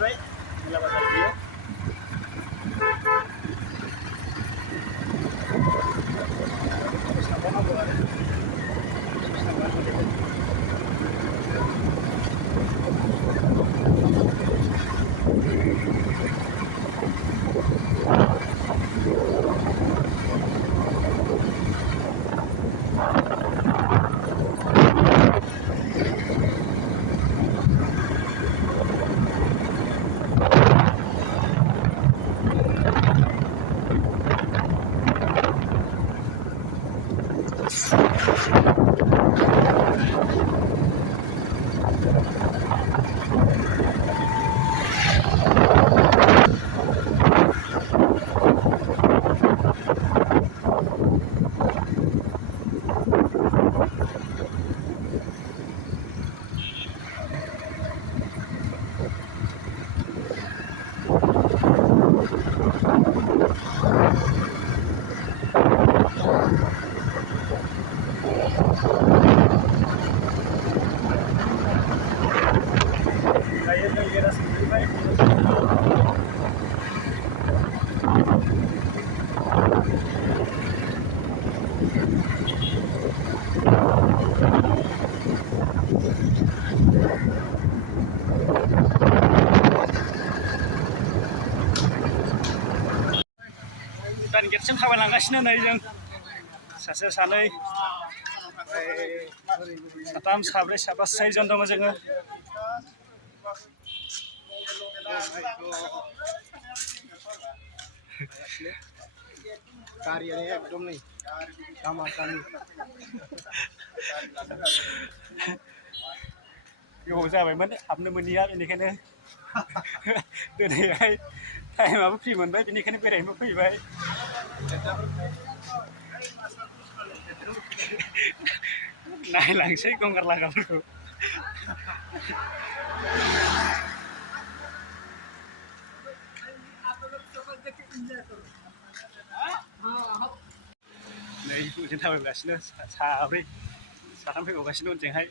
सफैबाय मेला बाजार बियो साबानांगौ आरो भुटान गेटसिम थाबायलांगासिनो नै जों सासे सानै साथाम साब्रै साबा 6 जन दङ जोङो गारियानो एकदम नै लामाफ्रानो गोबाव जाबायमोन हाबनो मोनिया बेनिखायनो दिनैहाय टाइमाबो फ्रि मोनबाय बेनिखायनो बेरायनोबो फैबाय नायलांसै गंगार लागाफोरखौ नै उनजों थाबायगासिनो साब्रै साथाम फैबावगासिनो उनजोंहाय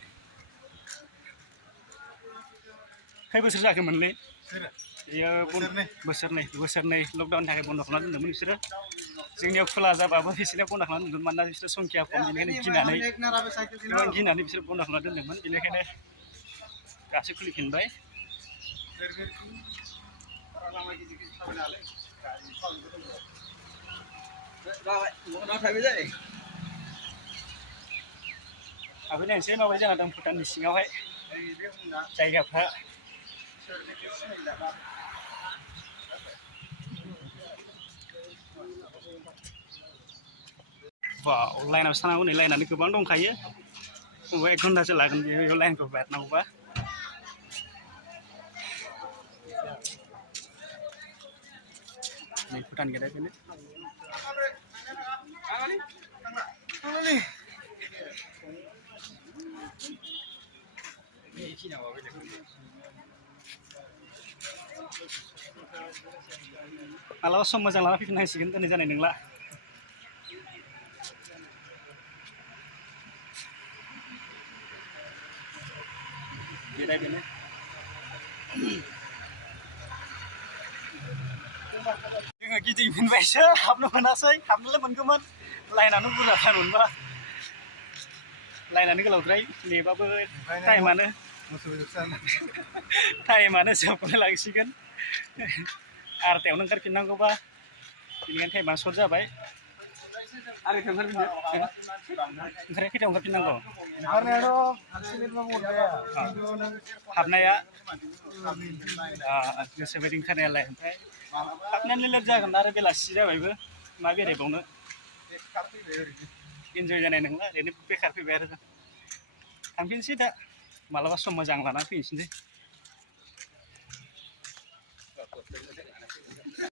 खै बोसोर जाखोमोनलै बेयो बोसोरनै लकडाउननि थाखाय बन्द' खालामना दोन्दोंमोन बिसोरो जोंनियाव खुला जाबाबो बिसोरनियाव बन्द' खालामना दोन्दोंमोन मानोना बिसोर संखिया खम बेनिखायनो गिनानै बिसोर बन्द' खालामना दोन्दोंमोन बेनिखायनो दासो खुलिफिनबाय हाबहैनायसै माबायदि जाना दं भुटाननि सिङावहाय जायगाफ्रा वाव लाइनावसो थानांगौ नै लाइनानो गोबां दंखायो बबेबा 1 घन्टासो लागोन बेयाव लाइनखौ बारनांगौबा नै भुटान गेटआ बेनो मालाबा सम मोजां लाना फैफिननांसिगोन दिनै जानाय नंला बेनो जोङो गिदिंफिनबायसो हाबनो मोनासै हाबनोलाय मोनगौमोन लाइनानो बुरजाथार मोनबा लाइनानो गोलावद्राय नेबाबो टाइमानो जोबलाय लांसिगोन 8टायावनो ओंखारफिननांगौबा बेनिखायनो टाइमा सर्ट जाबाय ओंखारनाया खैथायाव ओंखारफिननांगौ हाबनाया गोसोबायदि ओंखारनायालाय ओमफ्राय हाबनायानो लेट जागोन आरो बेलासि जाबायबो मा बेरायबावनो इन्जय जानाय नंला ओरैनो बेखार फैबाय आरो जों थांफिनसै दा मालाबा सम मोजां लानानै फैनोसै